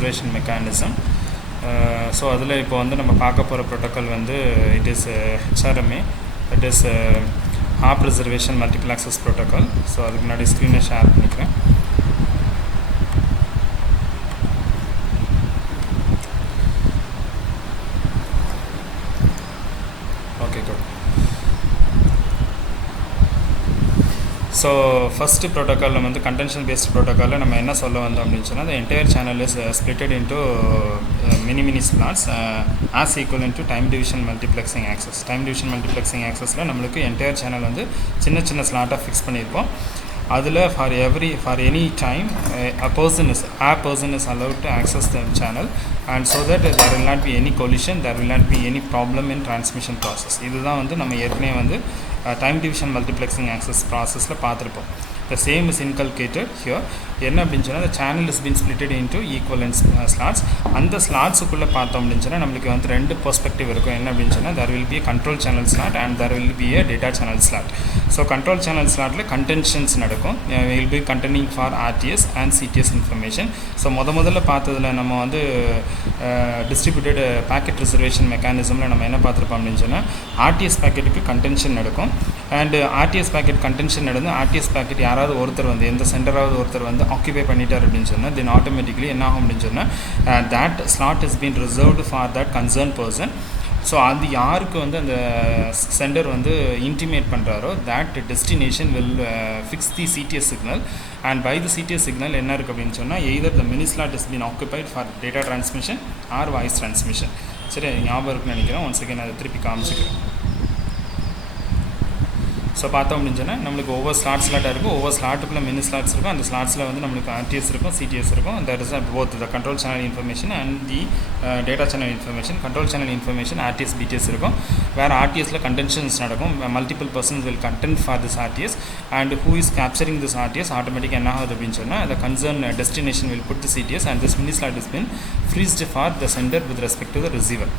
reservation mechanism. So அதில் இப்போ வந்து நம்ம பார்க்க போகிற ப்ரோட்டோக்கால் வந்து it is HRMA, that is Hop Reservation Multiple Access Protocol. So அதுக்கு முன்னாடி ஸ்க்ரீனை ஷேர் பண்ணிக்கிறேன். Okay good. ஸோ ஃபஸ்ட்டு ப்ரோட்டோக்காலில் வந்து கண்டென்ஷன் பேஸ்ட் ப்ரோட்டோக்காலில் நம்ம என்ன சொல்ல வந்தோம் அப்படின்னு சொன்னால் the entire channel is splitted into mini slots as equivalent to time division multiplexing access. Time division multiplexing accessல நம்மளுக்கு entire channel வந்து சின்ன சின்ன ஸ்லாட்டாக ஃபிக்ஸ் பண்ணியிருப்போம். அதில் for any time a person is allowed to access the channel, and so that there will not be any collision, there will not be any problem in transmission process. இதுதான் வந்து நம்ம ஏற்கனவே வந்து time division multiplexing access ப்ராசஸில் பார்த்துருப்போம். The same is inculcated here. என்ன அப்படின்னு சொன்னால் the channel has been splitted into equivalent slots. அந்த ஸ்லாட்ஸுக்குள்ளே பார்த்தோம் அப்படின்னு சொன்னால் நம்மளுக்கு வந்து ரெண்டு பெர்ஸ்பெக்டிவ் இருக்கும். என்ன அப்படின்னு சொன்னால் there will be a control channel slot and there will be a data channel slot. So control channel ஸ்லாட்டில் கண்டென்ஷன்ஸ் நடக்கும். will be containing for RTS and CTS information. So முதல்ல பார்த்ததில் நம்ம வந்து டிஸ்ட்ரிபியூட்டட் பேக்கெட் ரிசர்வேஷன் மெக்கானிசமில் நம்ம என்ன பார்த்துருப்போம் அப்படின்னு சொன்னால் ஆர்டிஎஸ் பேக்கெட்டுக்கு கண்டென்ஷன் நடக்கும். அண்டு ஆர்டிஎஸ் பேக்கெட் கண்டென்ஷன் நடந்து ஆர்டிஎஸ் பேக்கெட் யாராவது ஒருத்தர் வந்து எந்த சென்டராவது ஒருத்தர் வந்து ஆக்குபை பண்ணிட்டார் அப்படின்னு சொன்னால் தென் ஆட்டோமேட்டிக்லி என்ன ஆகும் அப்படின்னு சொன்னால் that slot has been reserved for that concerned person. So அது யாருக்கு வந்து அந்த சென்டர் வந்து intimate பண்ணுறாரோ that destination will fix the CTS signal, and by the CTS signal என்ன இருக்குது அப்படின்னு சொன்னால் either the mini slot has been occupied for data transmission or voice transmission. சரி, ஞாபகம் இருக்குன்னு நினைக்கிறேன். ஒன்ஸ் அகேன் அதை திருப்பி காமிச்சிக்கிறேன். ஸோ பார்த்தோம் அப்படின்னு சொன்னால் நம்மளுக்கு ஒவ்வொரு ஸ்லாட்டாக இருக்கும். ஒவ்வொரு ஸ்லாட்டுக்குள்ளே மினி ஸ்லாட்ஸ் இருக்கும். அந்த ஸ்லாட்ஸில் வந்து நம்மளுக்கு ஆர்டிஎஸ் இருக்கும், சிடிஎஸ் இருக்கும். That is both the control channel information and the data channel information. Control channel information RTS PTS இருக்கும். வேறு ஆர்டிஎஸில் கண்டென்ஷன்ஸ் நடக்கும். Multiple persons will contend for this RTS, and who is capturing this RTS ஆட்டோமேட்டிக்காக என்ன ஆகுது அப்படின்னு சொன்னால் the concerned destination will put the CTS, and this mini slot has been freezed for the sender with respect to the receiver.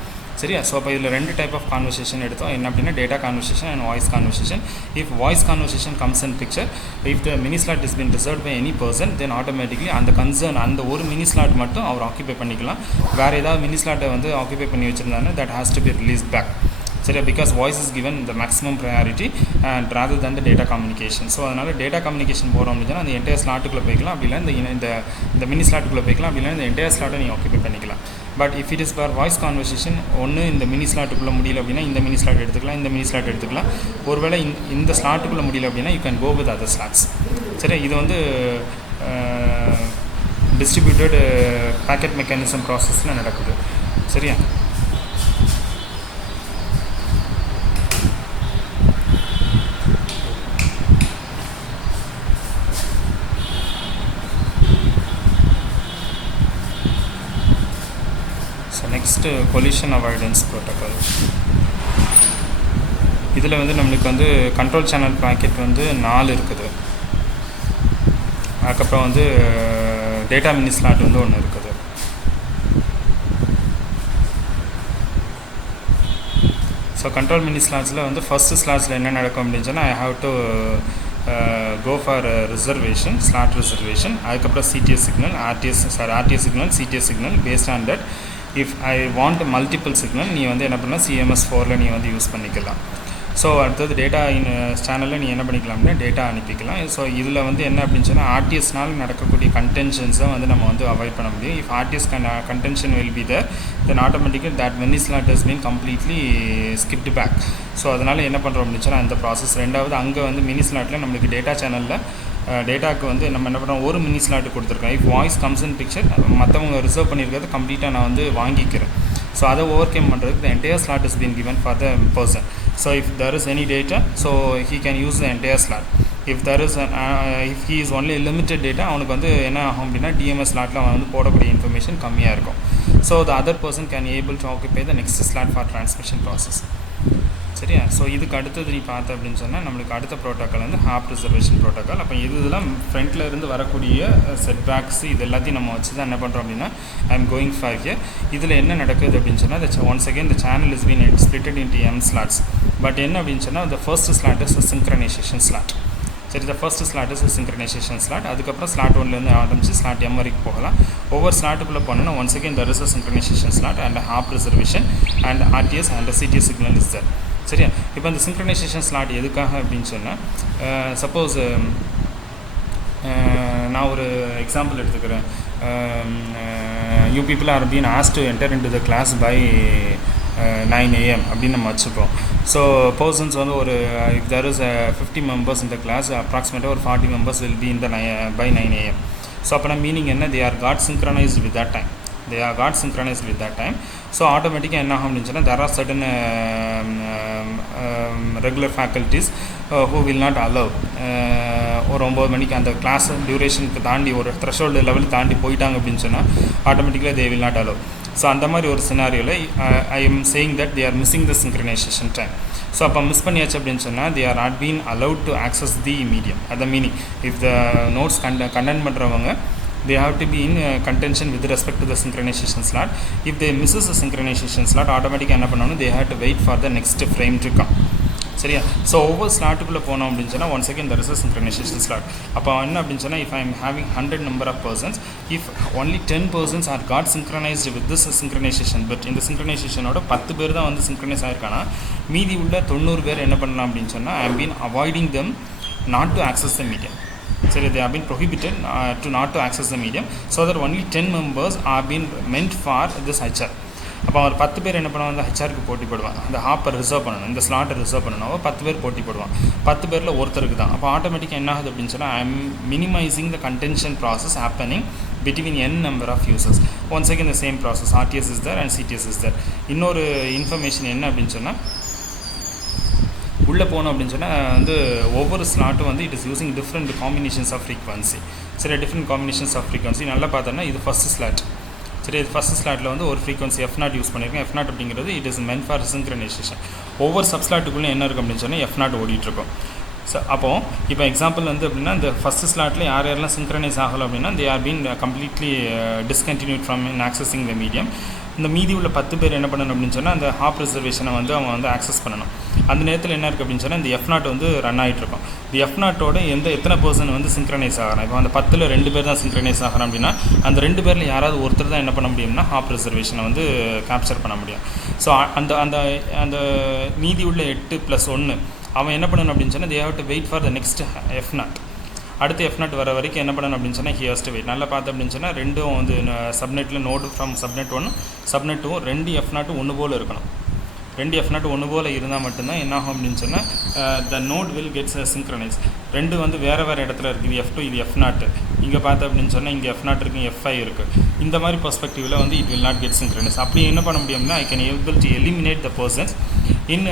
சரியா? So அப்போ இதில் ரெண்டு type of conversation எடுத்தோம். என்ன அப்படின்னா data conversation and voice conversation. If voice conversation comes in picture, if the mini slot is been reserve by any person, then automatically அந்த concern அந்த ஒரு மினி ஸ்லாட் மட்டும் அவர் ஆக்குபை பண்ணிக்கலாம். வேறு ஏதாவது மினி ஸ்லாட்டை வந்து ஆக்குபை பண்ணி வச்சுருந்தாங்கன்னா that has to be release back. சரியா? Because voice is given the maximum priority and rather than the data communication. So அதனால் டேட்டா கம்யூனிகேஷன் போகிறோம் அப்படின்னா அந்த என்டையர் ஸ்லாட்டுக்குள்ளே போய்க்கலாம். அப்படின்னா இந்த மினி ஸ்லாட்டுக்குள்ளே போய்க்கலாம். அப்படின்னா இந்த என்டையர் ஸ்லாட்டை நீங்கள் ஆக்குபை பண்ணிக்கலாம். But if it is for voice conversation, ஒன்று இந்த மினி ஸ்லாட்டுக்குள்ளே முடியல அப்படின்னா இந்த மினி ஸ்லாட் எடுத்துக்கலாம், இந்த மினி ஸ்லாட் எடுத்துக்கலாம். ஒருவேளை இந்த ஸ்லாட்டுக்குள்ளே முடியல அப்படின்னா you can go with other slots. சரி, இது வந்து டிஸ்ட்ரிபியூட்டட் பேக்கெட் மெக்கானிசம் ப்ராசஸில் நடக்குது. சரியா? Next collision avoidance protocol. இதில் வந்து நம்மளுக்கு வந்து கண்ட்ரோல் சேனல் பேக்கெட் வந்து 4 இருக்குது. அதுக்கப்புறம் வந்து டேட்டா மினி ஸ்லாட் வந்து ஒன்று இருக்குது. ஸோ கண்ட்ரோல் மினி ஸ்லாட்ஸில் வந்து ஃபஸ்ட்டு ஸ்லாட்ஸில் என்ன நடக்கும் அப்படின்னு சொன்னால் I have to go for reservation, slot reservation. அதுக்கப்புறம் CTS signal, RTS signal, CTS signal. Based on that, if I want multiple signal, நீ வந்து என்ன பண்ணலாம், CMS4ல நீ வந்து யூஸ் பண்ணிக்கலாம். ஸோ அடுத்தது டேட்டா சேனலில் நீ என்ன பண்ணிக்கலாம்னா டேட்டா அனுப்பிக்கலாம். ஸோ இதில் வந்து என்ன அப்படின்னு சொன்னால் ஆர்டிஎஸ்னால் நடக்கக்கூடிய கண்டென்ஷன்ஸை வந்து நம்ம வந்து அவாய்ட் பண்ண முடியும். If RTS contention will be there, then automatically that mini slot has been completely skipped back. So அதனால் என்ன பண்ணுறோம் அப்படின்னு சொன்னால் அந்த ப்ராசஸ். ரெண்டாவது அங்கே வந்து மினி ஸ்லாட்டில் நம்மளுக்கு டேட்டா சேனலில் டேட்டாவுக்கு வந்து நம்ம என்ன பண்ணுறோம், ஒரு மினி ஸ்லாட்டு கொடுத்துருக்கோம். If voice comes in picture, மற்றவங்க ரிசர்வ் பண்ணியிருக்கிறது கம்ப்ளீட்டாக நான் வந்து வாங்கிக்கிறேன். ஸோ அதை ஓவர் கேம் பண்ணுறதுக்கு the entire slot is been given for the person. So if there is any data, so he can use the entire slot. If there is if he is only limited data, அவனுக்கு வந்து என்ன ஆகும் அப்படின்னா TMS ஸ்லாட்டில் அவன் வந்து போடக்கூடிய information கம்மியாக இருக்கும். So the other person can able to occupy the next slot for transmission process. சரியா? ஸோ இதுக்கு அடுத்தது நீ பார்த்த அப்படின்னு சொன்னால் நம்மளுக்கு அடுத்த ப்ரோட்டோக்கால் வந்து ஹாப் ரிசர்வேஷன் ப்ரோட்டோக்கால். அப்போ இதெல்லாம் ஃப்ரண்ட்டில் இருந்து வரக்கூடிய செட்பேக்ஸ் இது எல்லாத்தையும் நம்ம வச்சு தான் என்ன பண்ணுறோம் அப்படின்னா I am going for here. இதில் என்ன நடக்குது அப்படின்னு சொன்னால் once again the channel is been splitted into M slots. But என்ன அப்படின்னு சொன்னால் the first slot is a synchronization slot. சரி, the first slot is a synchronization slot. அதுக்கப்புறம் ஸ்லாட் 1லேருந்து ஆரம்பிச்சு ஸ்லாட் M வரைக்கும் போகலாம். ஒவ்வொரு ஸ்லாட்டுக்குள்ளே போனோன்னா once again there is a synchronization slot and a half reservation and RTS and a CTS signal is there. சரியா? இப்போ அந்த synchronization slot எதுக்காக அப்படின்னு சொன்னால், சப்போஸ் நான் ஒரு எக்ஸாம்பிள் எடுத்துக்கிறேன். You people are being asked to enter into the class by 9 AM அப்படின்னு நம்ம வச்சுப்போம். ஸோ பர்சன்ஸ் வந்து ஒரு if there is 50 members in the class, approximately ஒரு 40 members will be in the by 9 AM. So அப்போனா meaning என்ன, they are got synchronized with that time. So ஆட்டோமேட்டிக்காக என்ன ஆகும் அப்படின்னு சொன்னால், there are certain regular faculties who will not allow ஒரு 9 மணிக்கு அந்த கிளாஸ் டியூரேஷனுக்கு தாண்டி ஒரு த்ரெஷோல்டு லெவல் தாண்டி போயிட்டாங்க அப்படின்னு சொன்னால் ஆட்டோமேட்டிக்கலாக they will not allow. So அந்த மாதிரி ஒரு சினாரியோவில் I am saying that they are missing the synchronization time. So அப்போ மிஸ் பண்ணியாச்சு அப்படின்னு சொன்னால் they are not being allowed to access the medium. அது meaning if the notes content பண்ணுறவங்க they have to be in contention with respect to the synchronization slot. If they misses the synchronization slot, automatically என்ன பண்ணணும், they have to wait for the next frame to come. சரியா? So ஒவ்வொரு ஸ்லாட்டுக்குள்ளே போனோம் அப்படின்னு சொன்னால் once again there is a synchronization slot. அப்போ என்ன அப்படின்னு சொன்னால், if I am having 100 number of persons, if only 10 persons are got synchronized with this synchronization, but இந்த synchronization-ஓட 10 பேர் தான் வந்து synchronize ஆயிருக்கானா, மீதி உள்ள 90 பேர் என்ன பண்ணலாம் அப்படின்னு சொன்னால், I have been avoiding them not to access the medium. So they have been prohibited to not to access the medium, so that only 10 members are being meant for this HR. அப்போ அவர் 10 பேர் என்ன பண்ணுவாங்க, அந்த ஹெச்ஆருக்கு போட்டி போடுவான், அந்த ஹாப்பை reserve பண்ணணும், இந்த ஸ்லாட்டை ரிசர்வ் பண்ணணும். 10 பேர் போட்டி போடுவான், 10 பேரில் ஒருத்தருக்கு தான். அப்போ ஆட்டோமேட்டிக்காக என்ன ஆகுது அப்படின்னு சொன்னால், I M minimising the contention process happening between n number of users. Once again the same process, RTS is there and CTS is there. இன்னொரு இன்ஃபர்மேஷன் என்ன அப்படின்னு சொன்னால், உள்ளே போனோம் அப்படின்னு சொன்னால் வந்து ஒவ்வொரு ஸ்லாட்டும் வந்து it is using different combinations of frequency. சரி, டிஃப்ரெண்ட் காம்பினேஷன்ஸ் ஆஃப் ஃப்ரீக்வன்சி நல்லா பார்த்தோன்னா இது ஃபஸ்ட் ஸ்லாட். சரி, இது ஃபஸ்ட் ஸ்லாட்டில் வந்து ஒரு ஃப்ரீக்வன்சி F0 யூஸ் பண்ணியிருக்கேன். F0 அப்படிங்கிறது it is meant for synchronisation. ஒவ்வொரு சப்ஸ்லாட்டுக்குள்ளே என்ன இருக்குது அப்படின்னு சொன்னால் F0 ஓடிட்டுருக்கும். ஸோ அப்போது இப்போ எக்ஸாம்பிள் வந்து அப்படின்னா, இந்த ஃபஸ்ட் ஸ்லாட்டில் யாரெல்லாம் சிங்க்ரனைஸ் ஆகலை அப்படின்னா they are being completely discontinued from accessing the medium. இந்த மீதி உள்ள 10 பேர் என்ன பண்ணணும் அப்படின்னு சொன்னால், அந்த ஹாப் ரிசர்வேஷனை வந்து அவங்க வந்து ஆக்சஸ் பண்ணணும். அந்த நேரத்தில் என்ன இருக்குது அப்படின்னு சொன்னால், இந்த F0 வந்து ரன் ஆகிட்டுருக்கும். இந்த F0ஓட எத்தனை பர்சன் வந்து சிங்க்ரனைஸ் ஆகிறான். இப்போ அந்த 10ல் 2 பேர் தான் சிங்க்ரனைஸ் ஆகிறான் அப்படின்னா, அந்த 2 பேரில் யாராவது ஒருத்தர் தான் என்ன பண்ண முடியும்னா ஹாப் ரிசர்வேஷனை வந்து கேப்சர் பண்ண முடியும். ஸோ அந்த அந்த அந்த மீதி உள்ள 8 + 1 அவன் என்ன பண்ணணும் அப்படின்னு சொன்னால், they have to wait for the next F0. அடுத்து F0 வர வரைக்கும் என்ன பண்ணணும் அப்படின்னு சொன்னால், he has to wait. நல்லா பார்த்து அப்படின்னு சொன்னால், ரெண்டும் வந்து சப்நெட்டில் node from subnet 1 subnet 2 2 F0 ஒன்று போல் இருக்கணும். 2 F0 ஒன்று போல் இருந்தால் மட்டும்தான் என்ன ஆகும் அப்படின்னு சொன்னால், த நோட் வில் கெட்ஸ் சிங்க்ரனைஸ். ரெண்டு வந்து வேறு வேறு இடத்துல இருக்குது. இது F2 இது F0. இங்கே பார்த்து அப்படின்னு சொன்னால் இங்கே F0 இருக்குது, F5 இருக்குது. இந்த மாதிரி பர்ஸ்பெக்டிவில் வந்து it will not get synchronise. அப்படி என்ன பண்ண முடியும்னா, I can able to eliminate the persons in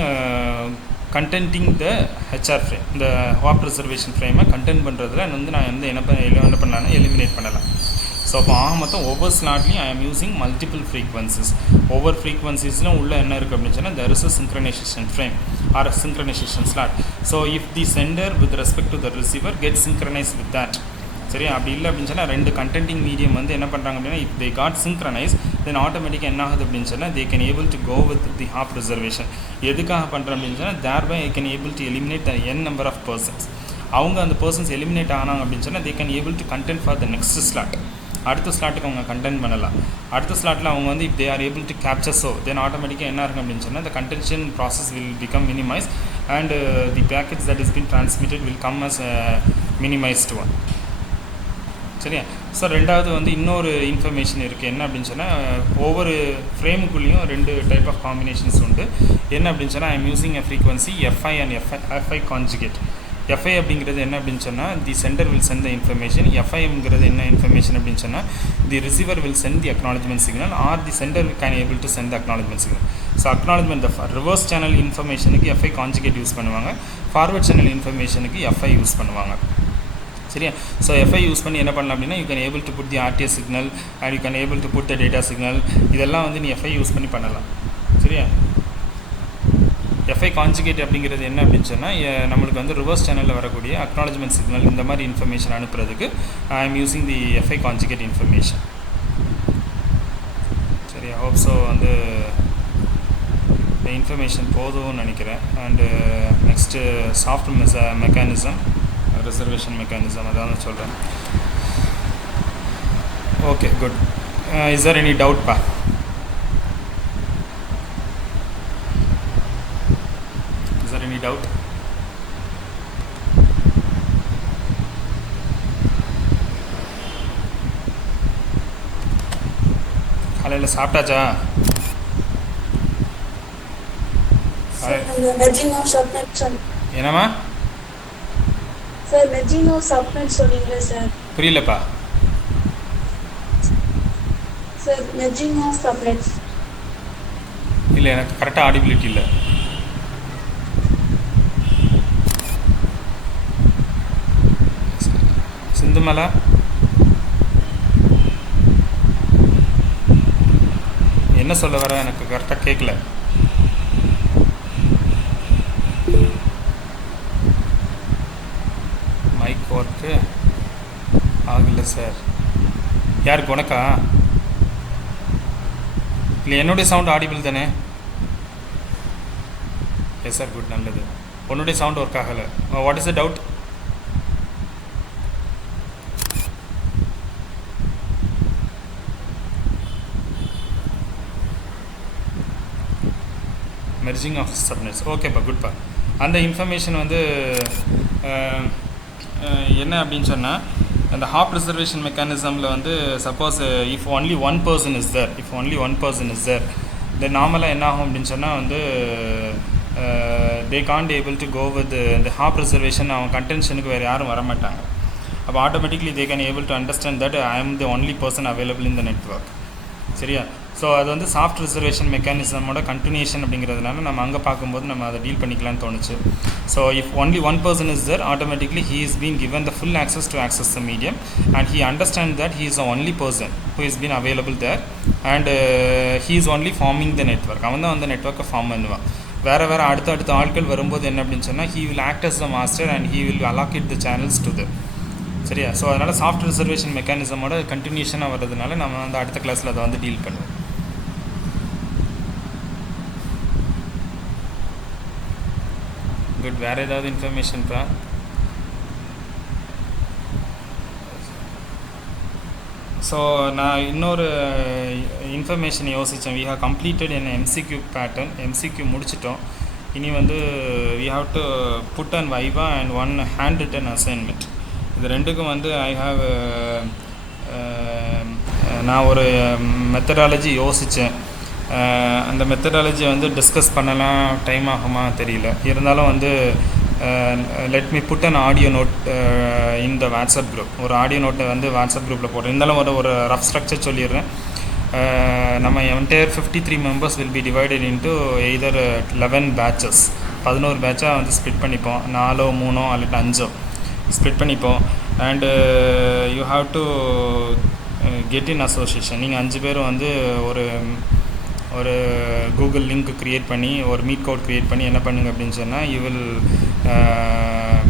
contending the HR frame. இந்த ஹாப் ரிசர்வேஷன் ஃப்ரேமை கண்டென்ட் பண்ணுறதுல வந்து நான் வந்து என்ன பண்ணலான்னா எலிமினேட் பண்ணலாம். ஸோ அப்போ ஆக மொத்தம் ஒவ்வொரு ஸ்லாட்லையும் ஐ ஆம் யூஸிங் மல்டிபிள் ஃப்ரீக்வன்சிஸ். ஒவ்வொரு ஃப்ரீக்வன்சிஸ்லும் உள்ள என்ன இருக்குது அப்படின்னு சொன்னால், there is a synchronization frame or a synchronization slot. So if the sender with respect to the receiver gets synchronized with that, சரி, அப்படி இல்லை அப்படின்னு சொன்னால் ரெண்டு கண்டென்ட்டிங் மீடியம் வந்து என்ன பண்ணுறாங்க அப்படின்னா, if they got synchronized then ஆட்டோமேட்டிக்காக என்ன ஆகுது அப்படின்னு சொன்னால், they can able to go with the half reservation. எதுக்காக பண்ணுறோம் அப்படின்னு சொன்னால், thereby I can able to eliminate the n number of persons. அவங்க அந்த பர்சன்ஸ் எலிமினேட் ஆனாங்க அப்படின்னு சொன்னால், they can able to contend for the next slot. அடுத்த ஸ்லாட்டுக்கு அவங்க கண்டென்ட் பண்ணலாம். அடுத்த ஸ்லாட்டில் அவங்க வந்து if they are able to capture, so then ஆட்டோமேட்டிக்காக என்ன இருக்கும் அப்படின்னு சொன்னால், the contention process will become minimized and the packets that is been transmitted will come as a minimized one. சரியா? ஸோ ரெண்டாவது வந்து இன்னொரு இன்ஃபர்மேஷன் இருக்குது. என்ன அப்படின்னு சொன்னால், ஒவ்வொரு ஃப்ரேமுக்குள்ளேயும் 2 டைப் ஆஃப் காம்பினேஷன்ஸ் உண்டு. என்ன அப்படின்னு சொன்னால், I am using a frequency FI and FI conjugate. FI அப்படிங்கிறது என்ன அப்படின்னு சொன்னால், the sender will send the information. FIங்கிறது என்ன இன்ஃபர்மேஷன் அப்படின்னு சொன்னால், the receiver will send the acknowledgement signal or the sender can able to send the acknowledgement signal. So acknowledgement reverse channel இன்ஃபர்மேஷனுக்கு FI conjugate use பண்ணுவாங்க, forward channel இன்ஃபர்மேஷனுக்கு FI use பண்ணுவாங்க. சரியா? So FI use பண்ணி என்ன பண்ணலாம் அப்படின்னா, you can able to put the RTS signal and you can able to put the data signal. இதெல்லாம் வந்து நீ FI யூஸ் பண்ணி பண்ணலாம். சரியா? FI கான்ஜுகேட் அப்படிங்கிறது என்ன அப்படின்னு சொன்னால், நம்மளுக்கு வந்து ரிவர்ஸ் சேனலில் வரக்கூடிய அக்னாலஜ்மெண்ட் சிக்னல் இந்த மாதிரி இன்ஃபர்மேஷன் அனுப்புறதுக்கு I am using the FI conjugate information. சரி, ஹோப் ஸோ வந்து இன்ஃபர்மேஷன் போதும்னு நினைக்கிறேன். And next soft mechanism reservation mechanism அதான் நான் சொல்கிறேன். Okay good. Is there any doubt பா? Is there any doubt? காலையில் சாப்பிட்டாச்சா? என்னம்மா சார் மெர்ஜிங் ஆஃப் சப்நெட் சொன்னீங்களே சார், புரியலப்பா. Sir merging of subnets. இல்லை, எனக்கு கரெக்டாக ஆடிபிலிட்டி இல்லை. சிந்துமலா என்ன சொல்ல வர? எனக்கு கரெக்டாக கேட்கல. மைக் ஒர்க்கு ஆகலை சார். யாருக்கு? உனக்கா? இல்லை, என்னுடைய சவுண்ட் ஆடிபிள் தானே? எஸ் சார், குட், நல்லது. உன்னுடைய சவுண்ட் ஒர்க் ஆகலை. What is the doubt? Merging of subnets. ஓகேப்பா, குட்பா. அந்த இன்ஃபர்மேஷன் வந்து என்ன அப்படின்னு சொன்னால், அந்த ஹாப் ரிசர்வேஷன் மெக்கானிசமில் வந்து suppose if only one person is there then நார்மலாக என்ன ஆகும் அப்படின்னு சொன்னால் வந்து they can't able to go with இந்த ஹாப் ரிசர்வேஷன். அவன் கன்டென்ஷனுக்கு வேறு யாரும் வரமாட்டாங்க. அப்போ automatically they can able to understand that I am the only person available in the network. சரியா? ஸோ அது வந்து சாஃப்ட் ரிசர்வேஷன் மெக்கானிசமோட கண்டினியூஷன் அப்படிங்கிறதுனால நம்ம அங்கே பார்க்கும்போது நம்ம அதை டீல் பண்ணிக்கலாம்னு தோணுச்சு. So if only one person is there, automatically he is been given the full access to access the medium and he understands that he is the only person who is been available there and he is only forming the network. அவன் தான் வந்து நெட்வொர்க்கை form பண்ணுவான். வேறு அடுத்த ஆட்கள் வரும்போது என்ன அப்படின்னு சொன்னால், he will act as the master and he will allocate the channels to them. சரியா? ஸோ அதனால் சாஃப்ட் ரிசர்வேஷன் மெக்கானிசமோட கண்டினியூஷனாக வர்றதுனால நம்ம வந்து அடுத்த கிளாஸில் அதை வந்து டீல் பண்ணுவோம். குட். வேறு ஏதாவது இன்ஃபர்மேஷன்ப்பா? ஸோ நான் இன்னொரு இன்ஃபர்மேஷன் யோசித்தேன். We have completed an MCQ pattern. MCQ முடிச்சிட்டோம். இனி வந்து we have to put and viva and one hand written assignment. இது ரெண்டுக்கும் வந்து ஐ ஹாவ் நான் ஒரு மெத்தடாலஜி யோசித்தேன். அந்த மெத்தடாலஜியை வந்து டிஸ்கஸ் பண்ணலாம், டைம் ஆகுமா தெரியல. இருந்தாலும் வந்து let me put an audio note in the WhatsApp group. ஒரு ஆடியோ நோட்டை வந்து வாட்ஸ்அப் குரூப்பில் போடுறேன். இருந்தாலும் ஒரு ரஃப் ஸ்ட்ரக்சர் சொல்லிடுறேன். நம்ம entire 53 members will be divided into either 11 patches. 11 பேட்சாக வந்து ஸ்ப்ளிட் பண்ணிப்போம். 4 3 அல்லது 5 ஸ்ப்ளிட் பண்ணிப்போம். And you have to get in association. நீங்கள் 5 பேரும் வந்து ஒரு கூகுள் லிங்க் க்ரியேட் பண்ணி ஒரு மீட் கோட் க்ரியேட் பண்ணி என்ன பண்ணுங்க அப்படின்னு சொன்னால், யூ வில்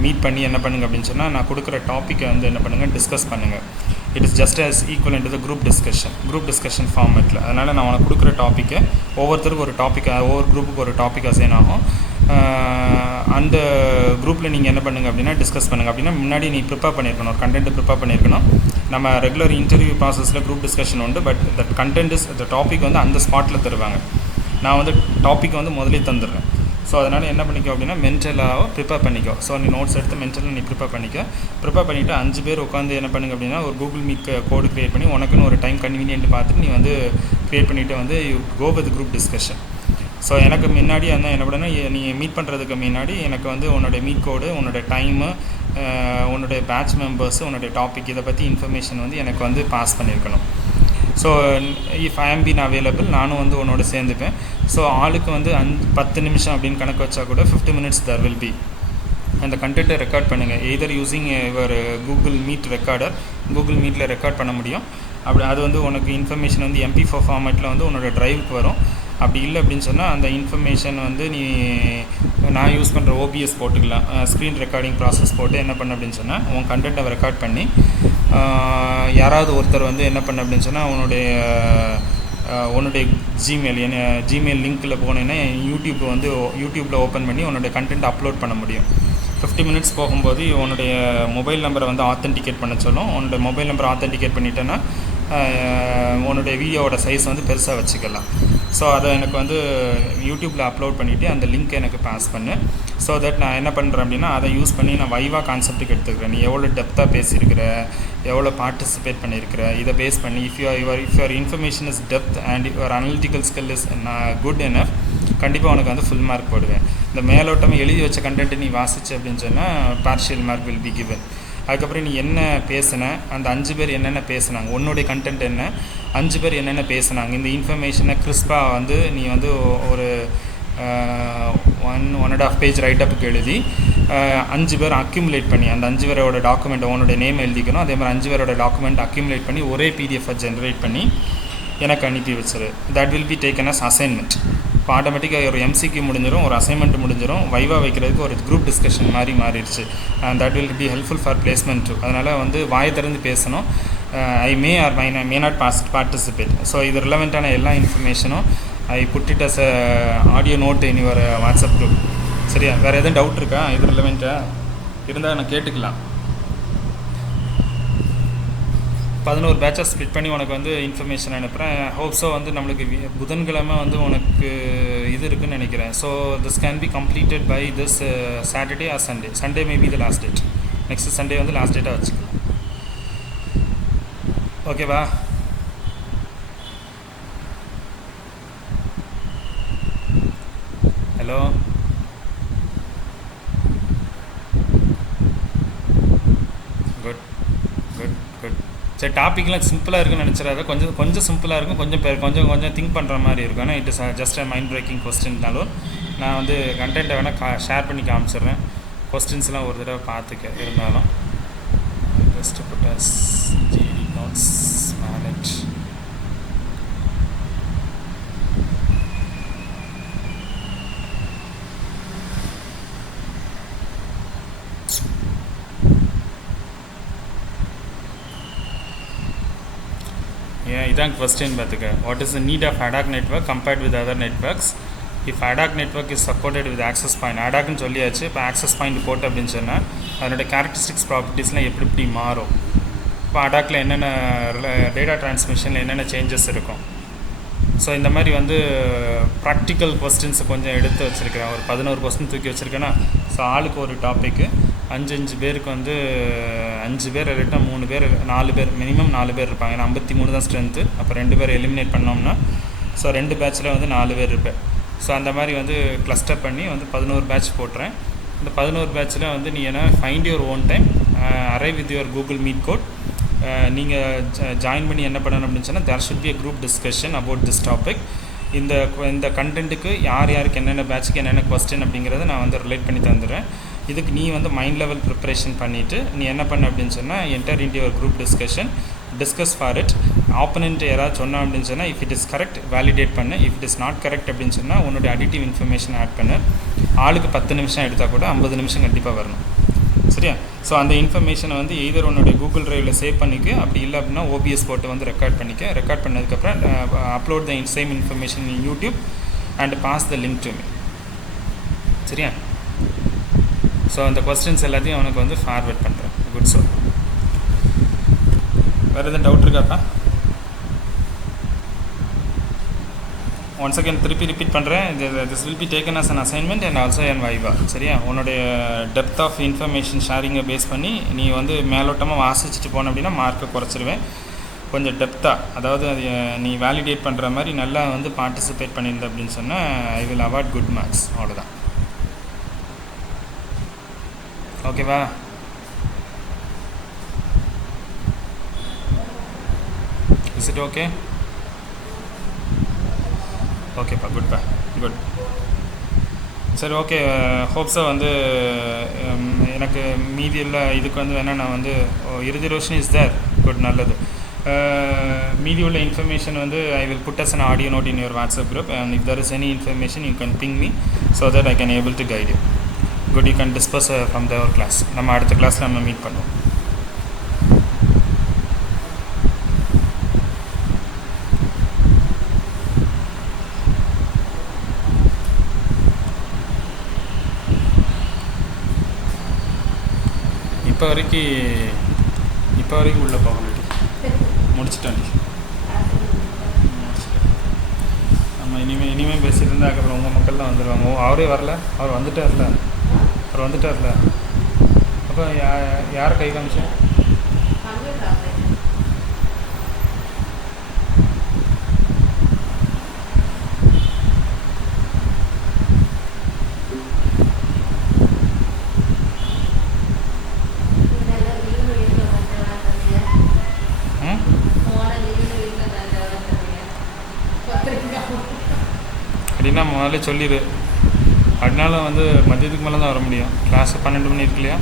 மீட் பண்ணி என்ன பண்ணுங்க அப்படின்னு சொன்னால், நான் கொடுக்குற டாப்பிக்கை வந்து என்ன பண்ணுங்கள், டிஸ்கஸ் பண்ணுங்கள். It is just as equivalent to the group discussion ஃபார்மேட்டில். அதனால் நான் உனக்கு கொடுக்குற டாப்பிக்கை ஒவ்வொருத்தருக்கும் ஒரு டாப்பிக், ஒவ்வொரு குரூப்புக்கு ஒரு டாபிக் அசைன் ஆகும். அந்த குரூப்பில் நீங்கள் என்ன பண்ணுங்கள் அப்படின்னா டிஸ்கஸ் பண்ணுங்கள். அப்படின்னா முன்னாடி நீ ப்ரிப்பேர் பண்ணியிருக்கணும், ஒரு கண்டென்ட் ப்ரிப்பேர் பண்ணியிருக்கணும். நம்ம ரெகுலர் இன்டர்வியூ ப்ராசஸில் குரூப் டிஸ்கஷன் உண்டு. பட் தட் கண்டென்ட் இஸ் அந்த டாபிக் வந்து அந்த ஸ்பாட்டில் தருவாங்க. நான் வந்து டாபிக் வந்து முதலே தந்துடுறேன். ஸோ அதனால் என்ன பண்ணிக்கோ அப்படின்னா மென்டலாக ப்ரிப்பேர் பண்ணிக்கோ. ஸோ நீ நோட்ஸ் எடுத்து மென்டலாக நீ ப்ரிப்பேர் பண்ணிவிட்டு 5 பேர் உட்காந்து என்ன பண்ணுங்க அப்படின்னா ஒரு கூகுள் மீட் கோடு க்ரியேட் பண்ணி உனக்குன்னு ஒரு டைம் கன்வீனியன்ட் பார்த்துட்டு நீ வந்து க்ரியேட் பண்ணிவிட்டு வந்து you go with group discussion. So எனக்கு முன்னாடி அந்த என்ன பண்ணா, நீ மீட் பண்ணுறதுக்கு முன்னாடி எனக்கு வந்து உன்னோடய மீட் கோடு, உன்னோடய டைமு, உன்னுடைய பேட்ச் மெம்பர்ஸு, உன்னுடைய டாபிக், இதை பற்றி இன்ஃபர்மேஷன் வந்து எனக்கு வந்து பாஸ் பண்ணியிருக்கணும். ஸோ இஃப் ஐ ஆம் பீன் அவைலபிள், நானும் வந்து உன்னோட சேர்ந்துப்பேன். ஸோ ஆளுக்கு வந்து 10 நிமிஷம் அப்படின்னு கணக்கு வச்சா கூட 50 minutes there will be. அந்த கண்டென்ட்டை ரெக்கார்ட் பண்ணுங்கள். எய்தர் யூஸிங் ஒரு கூகுள் மீட் ரெக்கார்டர், கூகுள் மீட்டில் ரெக்கார்ட் பண்ண முடியும். அப்படி அது வந்து உனக்கு இன்ஃபர்மேஷன் வந்து MP4 ஃபார்மேட்டில் வந்து உன்னோட ட்ரைவுக்கு வரும். அப்படி இல்லை அப்படின்னு சொன்னால் அந்த இன்ஃபர்மேஷன் வந்து நான் யூஸ் பண்ணுற OBS போட்டுக்கலாம். ஸ்க்ரீன் ரெக்கார்டிங் ப்ராசஸ் போட்டு என்ன பண்ண அப்படின்னு சொன்னால் உன் கண்டென்ட்டை ரெக்கார்ட் பண்ணி யாராவது ஒருத்தர் வந்து என்ன பண்ண அப்படின்னு சொன்னால் உன்னுடைய ஜிமெயில் லிங்க்கில் போனேன்னா யூடியூப்பில் ஓப்பன் பண்ணி உன்னோடைய கண்டென்ட் அப்லோட் பண்ண முடியும். 50 மினிட்ஸ் போகும்போது உன்னுடைய மொபைல் நம்பரை வந்து ஆத்தென்டிகேட் பண்ண சொல்லும். உன்னுடைய மொபைல் நம்பரை ஆத்தென்டிகேட் பண்ணிட்டேன்னா உன்னுடைய வீடியோவோட சைஸ் வந்து பெருசாக வச்சுக்கலாம். ஸோ அதை எனக்கு வந்து யூடியூப்பில் அப்லோட் பண்ணிவிட்டு அந்த லிங்க் எனக்கு பாஸ் பண்ணு. ஸோ தட் நான் என்ன பண்ணுறேன் அப்படின்னா அதை யூஸ் பண்ணி நான் வைவா கான்செப்ட்டுக்கு எடுத்துக்கிறேன். நீ எவ்வளோ டெப்த்தாக பேசியிருக்கிற, எவ்வளோ பார்ட்டிசிபேட் பண்ணியிருக்கிற, இதை பேஸ் பண்ணி if your information is depth and your analytical skill is good enough, கண்டிப்பாக உனக்கு வந்து ஃபுல் மார்க் போடுவேன். இந்த மேலோட்டமாக எழுதி வச்ச கண்டென்ட் நீ வாசிச்சு அப்படின்னு சொன்னால் partial mark will be given. அதுக்கப்புறம் நீ என்ன பேசுன, அந்த 5 பேர் என்னென்ன பேசுனாங்க, உன்னுடைய கண்டென்ட் என்ன, 5 பேர் என்னென்ன பேசுனாங்க, இந்த இன்ஃபர்மேஷனை கிறிஸ்பாக வந்து நீ வந்து ஒரு 1.5 பேஜ் ரைட்டப்புக்கு எழுதி 5 பேர் அக்யூமுலேட் பண்ணி அந்த 5 பேரோட டாக்குமெண்ட் உன்னோட நேம் எழுதிக்கணும். அதே மாதிரி 5 பேரோட டாக்குமெண்ட் அக்யூமுலேட் பண்ணி ஒரே பிடிஎஃபை ஜென்ரேட் பண்ணி எனக்கு அனுப்பி வச்சிரு. That will be taken as assignment. இப்போ ஆட்டோமேட்டிக்காக ஒரு எம்சிக்கு முடிஞ்சிடும், ஒரு அசைன்மெண்ட் முடிஞ்சிடும், வைவா வைக்கிறதுக்கு ஒரு குரூப் டிஸ்கஷன் மாதிரி மாறிடுச்சு. That will be helpful for placement too. அதனால் வந்து வாயை திறந்து பேசணும். I may or may not participate. So இது ரிலவெண்ட்டான எல்லா இன்ஃபர்மேஷனும் I put it as audio note in your WhatsApp group. சரியா? வேறு எதுவும் டவுட் இருக்கா? இது ரிலவெண்ட்டாக இருந்தால் நான் கேட்டுக்கலாம். 11 பேட்சாக ஸ்ப்ளிட் பண்ணி உனக்கு வந்து இன்ஃபர்மேஷன் அனுப்புகிறேன். ஹோப்ஸோ வந்து நம்மளுக்கு புதன்கிழமை வந்து உனக்கு இது இருக்குதுன்னு நினைக்கிறேன். So this can be completed by this Saturday or Sunday. Sunday maybe the last date. Next Sunday வந்து லாஸ்ட் டேட்டாக வச்சுக்கலாம். ஓகேவா? Hello, good good good. சரி, டாப்பிக்லாம் சிம்பிளாக இருக்குன்னு நினச்சிடாத. கொஞ்சம் சிம்பிளாக இருக்கும், கொஞ்சம் திங்க் பண்ணுற மாதிரி இருக்கும். ஆனால் it is just mind breaking கொஸ்டின்னாலும் நான் வந்து கண்டென்ட்டை வேணால் ஷேர் பண்ணி காமிச்சிடுறேன். கொஸ்டின்ஸ்லாம் ஒரு தடவை பார்த்துக்க. இருந்தாலும் just put as GD notes manage. இதான் கொஸ்டின் பார்த்துக்க. What is the need of ADAC network compared with other networks if ADAC network is supported with access point. ADACன்னு சொல்லியாச்சு. இப்போ ஆக்சஸ் பாயிண்ட் போட்டு அப்படின்னு சொன்னால் அதனோட கேரக்டரிஸ்டிக்ஸ் ப்ராப்பர்ட்டிஸ்லாம் எப்படி மாறும். இப்போ ADACல என்னென்ன டேட்டா டிரான்ஸ்மிஷனில் என்னென்ன சேஞ்சஸ் இருக்கும். ஸோ இந்த மாதிரி வந்து ப்ராக்டிக்கல் கொஸ்டின்ஸை கொஞ்சம் எடுத்து வச்சுருக்கிறேன். ஒரு 11 கொஸ்டின் தூக்கி வச்சுருக்கேன்னா, ஸோ ஆளுக்கு ஒரு டாப்பிக்கு 5 பேருக்கு வந்து 5 பேர் இல்லாட்டா 3 பேர் 4 பேர் மினிமம் 4 பேர் இருப்பாங்க. ஏன்னா 53 தான் ஸ்ட்ரென்த்து. அப்போ 2 பேர் எலிமினேட் பண்ணோம்னா ஸோ 2 பேட்சில் வந்து 4 பேர் இருப்பேன். ஸோ அந்த மாதிரி வந்து கிளஸ்டர் பண்ணி வந்து 11 பேட்ச் போட்டுறேன். இந்த 11 பேட்சில் வந்து நீ என்ன find your own time, arrive with your Google Meet code. நீங்கள் ஜாயின் பண்ணி என்ன பண்ணணும் அப்படின்னு சொன்னால் there should be a group discussion about this topic. இந்த கண்டென்ட்டுக்கு யாருக்கு என்னென்ன பேட்சுக்கு என்னென்ன கொஸ்டின் அப்படிங்கிறத நான் வந்து ரிலேட் பண்ணி தந்துடுறேன். இதுக்கு நீ வந்து மைண்ட் லெவல் ப்ரிப்பரேஷன் பண்ணிவிட்டு நீ என்ன பண்ண அப்படின்னு சொன்னால் enter into your group discussion, discuss for it. Opponent யாராவது சொன்னோம் அப்படின்னு சொன்னால் if it is correct validate பண்ணு. If it is not correct அப்படின்னு சொன்னால் உன்னுடைய அடிட்டிவ் இன்ஃபர்மேஷன் ஆட் பண்ணு. ஆளுக்கு 10 நிமிஷம் எடுத்தால் கூட 50 நிமிஷம் கண்டிப்பாக வரணும். சரியா? ஸோ அந்த இன்ஃபர்மேஷனை வந்து எய்தர் உன்னுடைய கூகுள் ட்ரைவில் சேவ் பண்ணிக்க, அப்படி இல்லை அப்படின்னா OBS போட்டு வந்து ரெக்கார்ட் பண்ணிக்க. ரெக்கார்ட் பண்ணதுக்கப்புறம் upload the same information in YouTube and pass the link to me. சரியா? ஸோ அந்த கொஸ்டின்ஸ் எல்லாத்தையும் அவனுக்கு வந்து ஃபார்வர்ட் பண்ணுறேன். குட். ஸோ வேறு எதுவும் டவுட் இருக்காப்பா? ஒன்ஸ் அகேன் திருப்பி ரிப்பீட் பண்ணுறேன். This will be taken as an assignment and also an viva. சரியா? உன்னுடைய டெப்த் ஆஃப் இன்ஃபர்மேஷன் ஷேரிங்கை பேஸ் பண்ணி நீ வந்து மேலோட்டமாக வாசிச்சுட்டு போன அப்படின்னா மார்க்கை குறைச்சிருவேன். கொஞ்சம் டெப்த்தாக, அதாவது அது நீ வேலிடேட் பண்ணுற மாதிரி நல்லா வந்து பார்ட்டிசிபேட் பண்ணியிருந்த அப்படின்னு சொன்னால் I will award good marks. அவ்வளோதான். ஓகேவா? Is it okay? ஓகேப்பா, குட்பா, குட். சரி, ஓகே. ஹோப்ஸை வந்து எனக்கு மீதி இல்லை இதுக்கு வந்து வேணால் நான் வந்து இறுதி ரோஷன் இஸ் தேர். குட், நல்லது. மீதி உள்ள இன்ஃபர்மேஷன் வந்து I will put as an audio note in your WhatsApp group, and if there is any information you can ping me so that I can able to guide you. Good, you can disperse from the class. நம்ம அடுத்த கிளாஸில் நம்ம meet பண்ணுவோம். இப்போ வரைக்கும் உள்ளே போகலடி முடிச்சிட்டாண்டி. நம்ம இனிமேல் பேசிட்டு இருந்தா அப்புறம் உங்கள் மக்கள் தான் வந்துடுவாங்க. ஓ அவரே வரல, அவர் வந்துட்டார்ல. அப்போ யாரை கை காமிச்சேன்? அப்படின்னா முதல்ல சொல்லிடு. அப்படின்னாலும் வந்து மதியத்துக்கு மேலே தான் வர முடியும். கிளாஸு 12 மணி இருக்கு இல்லையா?